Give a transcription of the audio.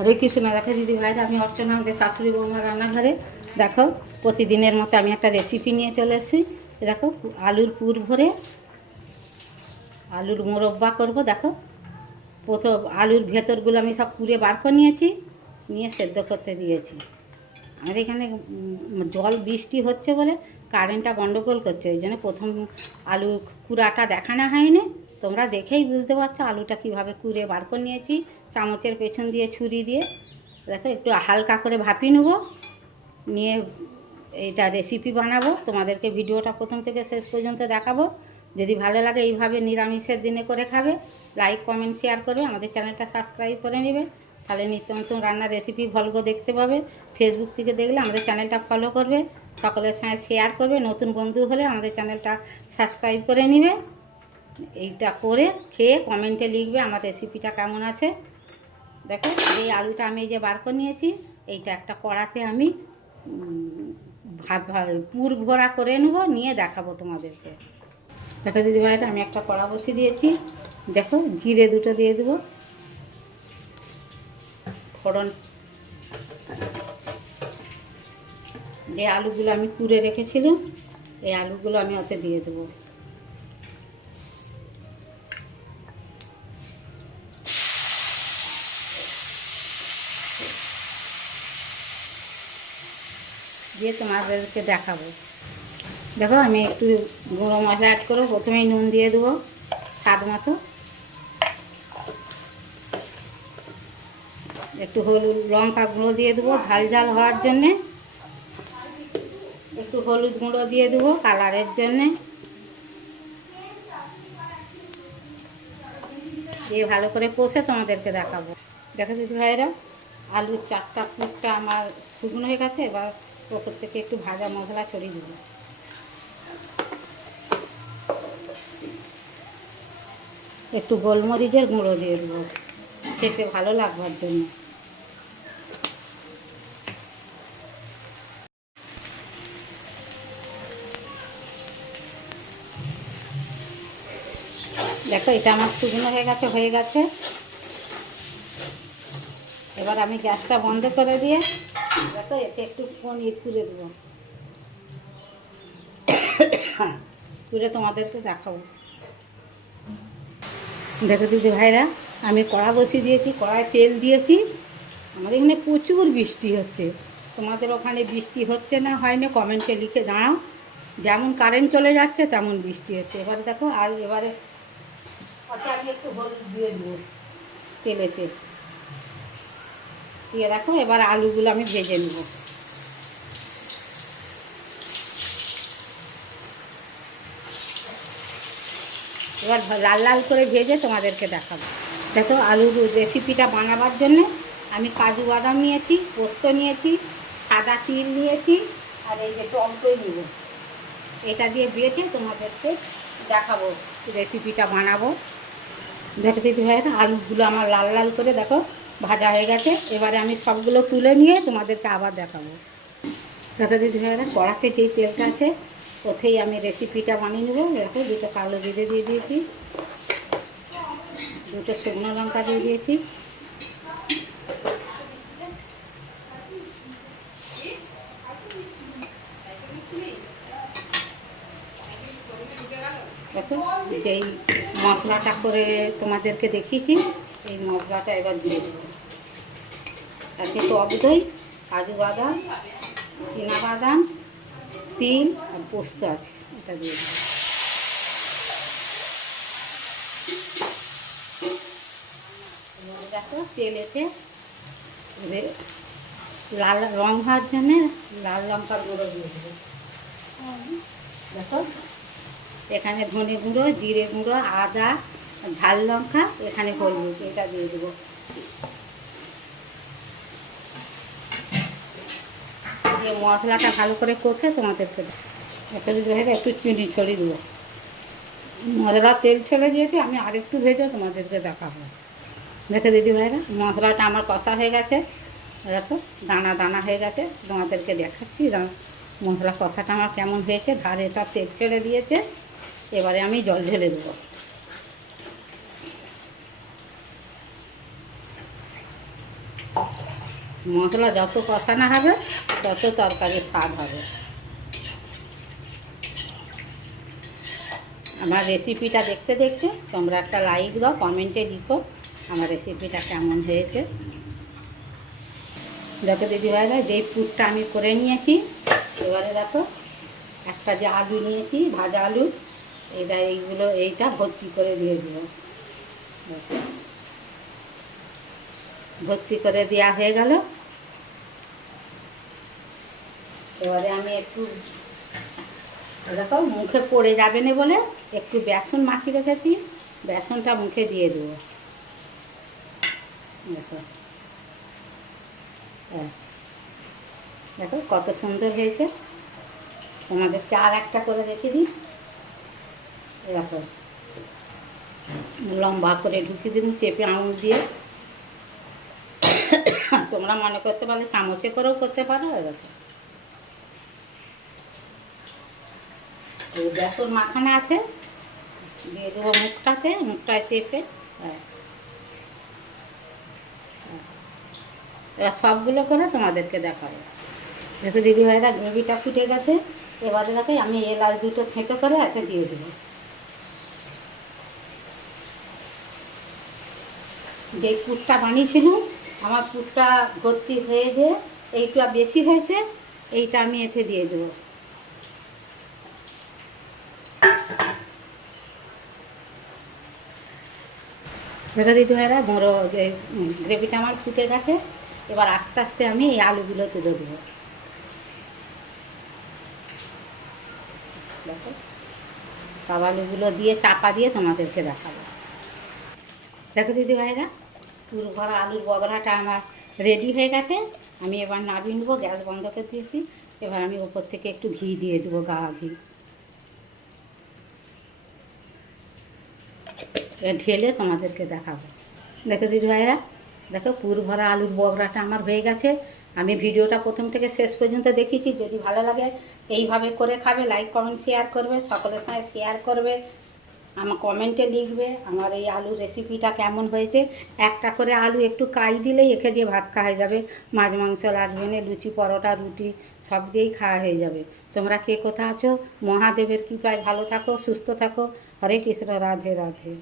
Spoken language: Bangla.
হরে কৃষ্ণ। দেখো দিদি ভাইরা, আমি অর্চনা, আমাদের শাশুড়ি বৌমার রান্নাঘরে। দেখো প্রতিদিনের মতো আমি একটা রেসিপি নিয়ে চলে এসেছি। দেখো আলুর পুর ভরে আলুর মোরব্বা করব। দেখো প্রথম আলুর ভেতরগুলো আমি সব পুড়ে বার করে নিয়েছি, নিয়ে সেদ্ধ করতে দিয়েছি। আমাদের এখানে জল বৃষ্টি হচ্ছে বলে কারেন্টটা গন্ডগোল করছে, ওই জন্য প্রথম আলু কুড়াটা দেখানো হয়নি। তোমরা দেখেই বুঝতে পারছো আলুটা কীভাবে কুড়ে বার করে নিয়েছি, চামচের পেছন দিয়ে ছুরি দিয়ে। দেখো একটু হালকা করে ভাপিয়ে নেবো, নিয়ে এইটা রেসিপি বানাবো। তোমাদেরকে ভিডিওটা প্রথম থেকে শেষ পর্যন্ত দেখাবো। যদি ভালো লাগে এইভাবে নিরামিষের দিনে করে খাবে, লাইক কমেন্ট শেয়ার করবে, আমাদের চ্যানেলটা সাবস্ক্রাইব করে নেবে, তাহলে নিত্য নতুন রান্নার রেসিপি ভলগ দেখতে পাবে। ফেসবুক থেকে দেখলে আমাদের চ্যানেলটা ফলো করবে, সকলের সঙ্গে শেয়ার করবে। নতুন বন্ধু হলে আমাদের চ্যানেলটা সাবস্ক্রাইব করে নেবে। এইটা করে খেয়ে কমেন্টে লিখবে আমার রেসিপিটা কেমন আছে। দেখো এই আলুটা আমি এই যে বার করে নিয়েছি, এইটা একটা কড়াতে আমি পুর ভরা করে নেব, নিয়ে দেখাবো তোমাদেরকে। দেখো দিদিভাইটা, আমি একটা কড়া বসিয়ে দিয়েছি। দেখো জিরে দুটো দিয়ে দেবো, ফোড়ন। যে আলুগুলো আমি পুড়ে রেখেছিলাম, এই আলুগুলো আমি ওতে দিয়ে দেবো। দিয়ে তোমাদেরকে দেখাবো। দেখো আমি একটু গুঁড়ো মশলা অ্যাড করবো। প্রথমেই নুন দিয়ে দেবো স্বাদ মতো, একটু হলুদ লঙ্কা গুঁড়ো দিয়ে দেবো ঝাল ঝাল হওয়ার জন্যে, একটু হলুদ গুঁড়ো দিয়ে দেবো কালারের জন্যে। দিয়ে ভালো করে কষে তোমাদেরকে দেখাবো। দেখো দিদি ভাইরা, আলুর চারটা পুরটা আমার শুকনো হয়ে গেছে। এবার ওপর থেকে একটু ভাজা মশলা ছড়িয়ে দেবো। একটু গোলমরিচের গুঁড়ো দিয়ে দেবো খেতে ভালো লাগবার জন্য। দেখো এটা আমার শুকনো হয়ে গেছে। এবার আমি গ্যাসটা বন্ধ করে দিয়ে দেখো এতে একটু পনির তুলে দেবো, তুলে তোমাদেরকে দেখাবো। দেখো দিদি ভাইরা, আমি কড়া বসিয়ে দিয়েছি, কড়ায় তেল দিয়েছি। আমাদের এখানে প্রচুর বৃষ্টি হচ্ছে। তোমাদের ওখানে বৃষ্টি হচ্ছে না হয়নি কমেন্টে লিখে জানাও। যেমন কারেন্ট চলে যাচ্ছে তেমন বৃষ্টি হচ্ছে। এবারে দেখো, আর এবারে আমি একটু হলুদ দিয়ে দেবো তেলেতে দিয়ে। দেখো এবার আলুগুলো আমি ভেজে নেব। এবার লাল লাল করে ভেজে তোমাদেরকে দেখাবো। দেখো আলুর রেসিপিটা বানাবার জন্যে আমি কাজু বাদাম নিয়েছি, পোস্ত নিয়েছি, সাদা তিল নিয়েছি, আর এই যে টক দই নেব। এটা দিয়ে বেটে তোমাদেরকে দেখাবো রেসিপিটা বানাবো। দেখো দিদি ভাইরা, আলুগুলো আমার লাল লাল করে দেখো ভাজা হয়ে গেছে। এবারে আমি সবগুলো তুলে নিয়ে তোমাদেরকে আবার দেখাবো। দেখো দিদি ভাইরা, কড়াতে যেই তেলটা আছে ওতেই আমি রেসিপিটা বানিয়ে নেবো। দেখো দুটো কালো জিরে দিয়ে দিয়েছি, দুটো শুকনো লঙ্কা দিয়ে দিয়েছি, দেখো যেই মশলাটা করে তোমাদেরকে দেখিয়েছি এই মশলাটা এবার দিয়ে দেবো। তাতে টক দই, কাজু বাদাম, চীনা বাদাম, তিল আর পোস্ত আছে, এটা দিয়ে দেবো। দেখো তেলেতে লাল রং হওয়ার জন্যে লাল লঙ্কার গুঁড়ো দিয়ে দেবো। দেখো এখানে ধনে গুঁড়ো, জিরে গুঁড়ো, আদা, ঝাল লঙ্কা, এখানে হলুদ, এটা দিয়ে দেবো। দিয়ে মশলাটা ভালো করে কষে তোমাদেরকে একটা যদি হয় একটু চিনি ছড়িয়ে দেবো। মশলা তেল ছেড়ে দিয়েছি, আমি আরেকটু ভেজে তোমাদেরকে দেখাবো। দেখো দিদি ভাইরা, মশলাটা আমার কষা হয়ে গেছে। দেখো দানা দানা হয়ে গেছে, তোমাদেরকে দেখাচ্ছি মশলা কষাটা আমার কেমন হয়েছে। ধারেটা তেল ছেড়ে দিয়েছে। এবারে আমি জল ঢেলে দেবো। মশলা যত কষানো হবে তত তরকারির স্বাদ হবে। আমার রেসিপিটা দেখতে দেখতে তোমরা একটা লাইক দাও, কমেন্টে লিখো আমার রেসিপিটা কেমন হয়েছে। দেখো দিদিভাইরা, যেই পুরটা আমি করে নিয়েছি, এবারে দেখো একটা যে আলু নিয়েছি, ভাজা আলু, এইটা ভর্তি করে দিয়ে দেব। ভর্তি করে দেওয়া হয়ে গেল। এবারে আমি একটু দেখো মুখে পড়ে যাবে না বলে একটু বেসন মাখিয়ে রেখেছি, বেসনটা মুখে দিয়ে দেবো। দেখো দেখো কত সুন্দর হয়েছে। তোমাদেরকে আর একটা করে রেখে দিই। দেখো লম্বা করে ঢুকিয়ে দিন চেপে আঙুল দিয়ে। তোমরা মনে করতে পারলে চামচে করেও করতে পারো। দেখো বেসন মাখানো আছে, দিয়ে দেবো মুখটায় চেপে। এবার সবগুলো করে তোমাদেরকে দেখাবো। দেখো দিদিভাইরা, গ্রেভিটা ফুটে গেছে। এবারে দেখো আমি এলাচ দুটো থেঁতো করে এতে দিয়ে দেবো। যে পুরটা বানিয়েছিলাম, আমার পুরটা ভর্তি হয়ে যে এইটা বেশি হয়েছে, এইটা আমি এতে দিয়ে দেবো। দেখো দিদিভাইরা, বড়ো যে গ্রেভিটা আমার ফুটে গেছে। এবার আস্তে আস্তে আমি এই আলুগুলো তুলে দেবো। দেখো সব আলুগুলো দিয়ে চাপা দিয়ে তোমাদেরকে দেখাবো। দেখো দিদিভাইরা, পুরো ভরা আলুর বগরাটা আমার রেডি হয়ে গেছে। আমি এবার নামিয়ে নেবো, গ্যাস বন্ধ করে দিয়েছি। এবার আমি ওপর থেকে একটু ঘি দিয়ে দেবো, গা ঘি ঢেলে তোমাদেরকে দেখাবো। দেখো দিদিভাইরা, দেখো পুর ভরা আলুর বগরাটা আমার হয়ে গেছে। আমি ভিডিওটা প্রথম থেকে শেষ পর্যন্ত দেখিয়েছি। যদি ভালো লাগে এইভাবে করে খাবে, লাইক কমেন্ট শেয়ার করবে, সকলের সঙ্গে শেয়ার করবে, আমার কমেন্টে লিখবে আমার এই আলুর রেসিপিটা কেমন হয়েছে। একটা করে আলু একটু কাই দিলেই এঁকে দিয়ে ভাত খাওয়া যাবে, মাছ মাংস লাগবে না, লুচি পরোটা রুটি সব দিয়েই খাওয়া হয়ে যাবে। তোমরা কে কোথা আছো, মহাদেবের কৃপায় ভালো থাকো, সুস্থ থাকো। হরে কৃষ্ণ, রাধে রাধে।